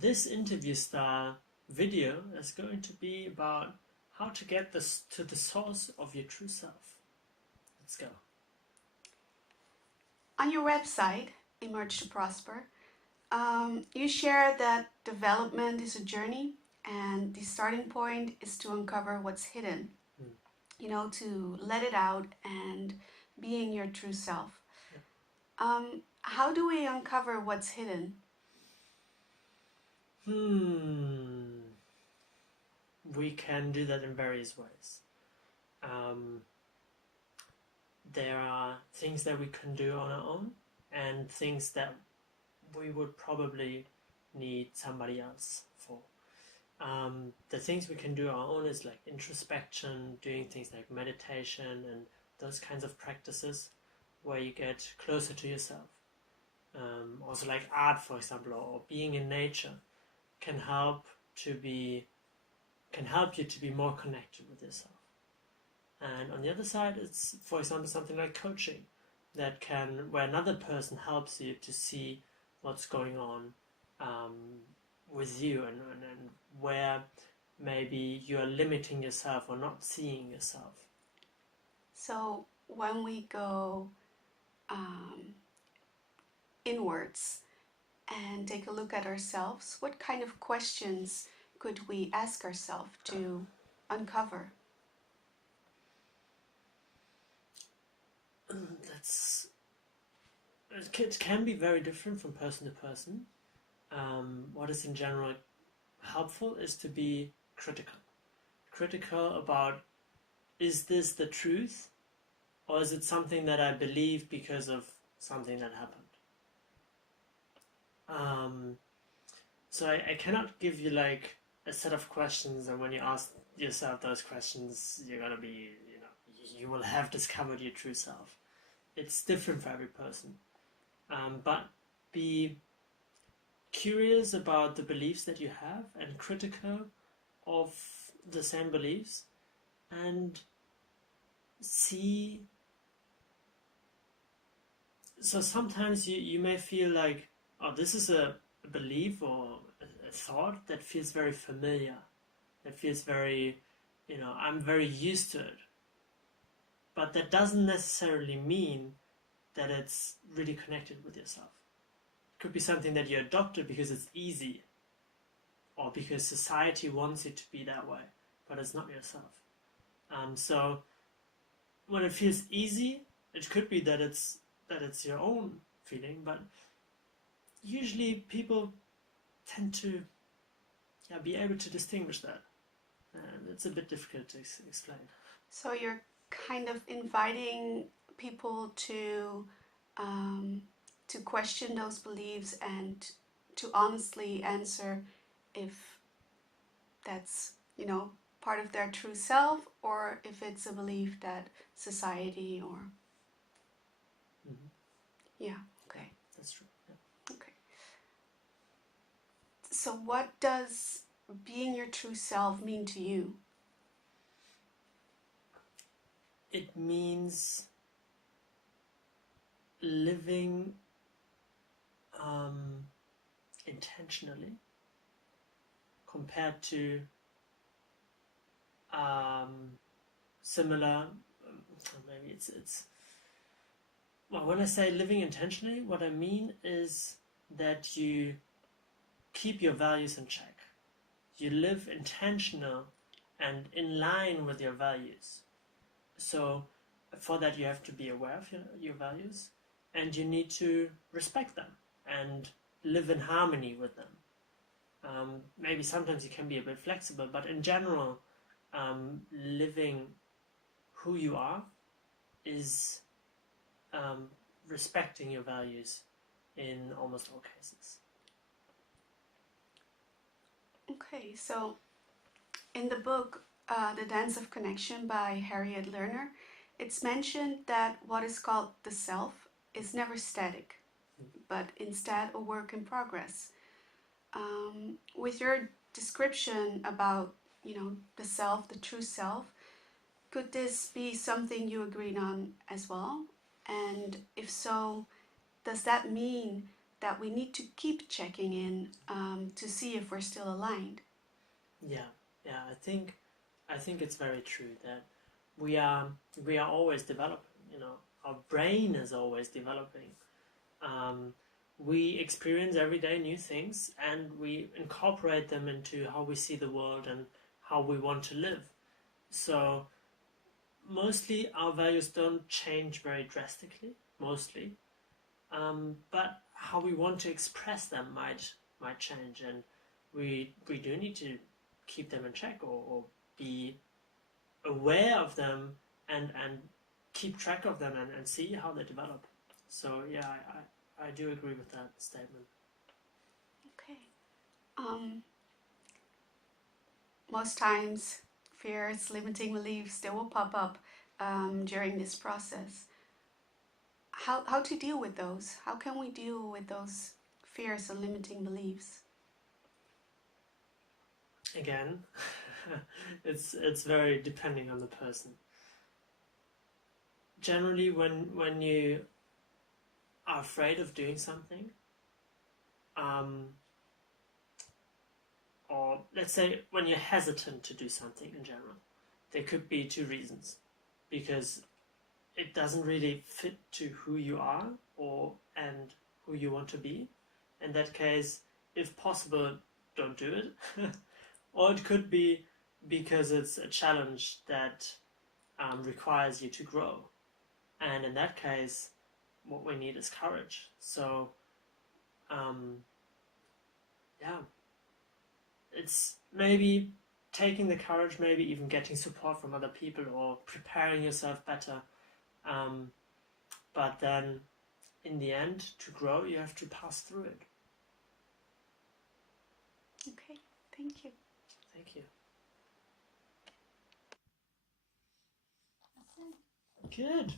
this interview style video is going to be about how to get this to the source of your true self. Let's go. On your website, Emerge to Prosper, you share that development is a journey and the starting point is to uncover what's hidden, to let it out and being your true self. How do we uncover what's hidden? We can do that in various ways. There are things that we can do on our own and things that we would probably need somebody else for. The things we can do on our own is like introspection, doing things like meditation and those kinds of practices where you get closer to yourself. Also like art, for example, or being in nature can help you to be more connected with yourself. And on the other side, it's, for example, something like coaching where another person helps you to see what's going on with you and where maybe you are limiting yourself or not seeing yourself. So when we go inwards and take a look at ourselves, what kind of questions could we ask ourselves to uncover? It can be very different from person to person. What is in general helpful is to be critical about, is this the truth, or is it something that I believe because of something that happened? So I cannot give you like a set of questions, and when you ask yourself those questions, you're gonna be, you will have discovered your true self. It's different for every person. But be curious about the beliefs that you have and critical of the same beliefs, and see. So sometimes you may feel like, oh, this is a belief or a thought that feels very familiar, that feels very, I'm very used to it. But that doesn't necessarily mean that it's really connected with yourself. It could be something that you adopted because it's easy, or because society wants it to be that way, but it's not yourself. So when it feels easy, it could be that it's your own feeling, but usually people tend to be able to distinguish that. And it's a bit difficult to explain. So you're kind of inviting people to question those beliefs and to honestly answer if that's part of their true self, or if it's a belief that society or okay, that's true. Okay, so what does being your true self mean to you? It means living intentionally compared to similar, maybe it's well, when I say living intentionally, what I mean is that you keep your values in check. You live intentional and in line with your values. So for that you have to be aware of your values, and you need to respect them and live in harmony with them. Maybe sometimes you can be a bit flexible, but in general, living who you are is respecting your values in almost all cases. Okay, so in the book The Dance of Connection by Harriet Lerner, it's mentioned that what is called the self is never static, but instead a work in progress. With your description about the self, the true self, could this be something you agreed on as well? And if so, does that mean that we need to keep checking in to see if we're still aligned. Yeah, yeah. I think it's very true that we are always developing. You know, our brain is always developing. Um, we experience every day new things, and we incorporate them into how we see the world and how we want to live. So mostly our values don't change very drastically. Mostly, but how we want to express them might change, and we do need to keep them in check, or be aware of them, and keep track of them, and see how they develop. So yeah, I do agree with that statement. Okay. Um, most times, fears, limiting beliefs, they will pop up during this process. How to deal with those? How can we deal with those fears and limiting beliefs? Again, it's very depending on the person. Generally, when you are afraid of doing something, um, or let's say when you're hesitant to do something in general, there could be two reasons. Because it doesn't really fit to who you are, and who you want to be. In that case, if possible, don't do it. Or it could be because it's a challenge that requires you to grow. And in that case, what we need is courage. So, um, yeah, it's maybe taking the courage, maybe even getting support from other people, or preparing yourself better. Um, but then, in the end, to grow, you have to pass through it. Okay, thank you. Thank you. Good.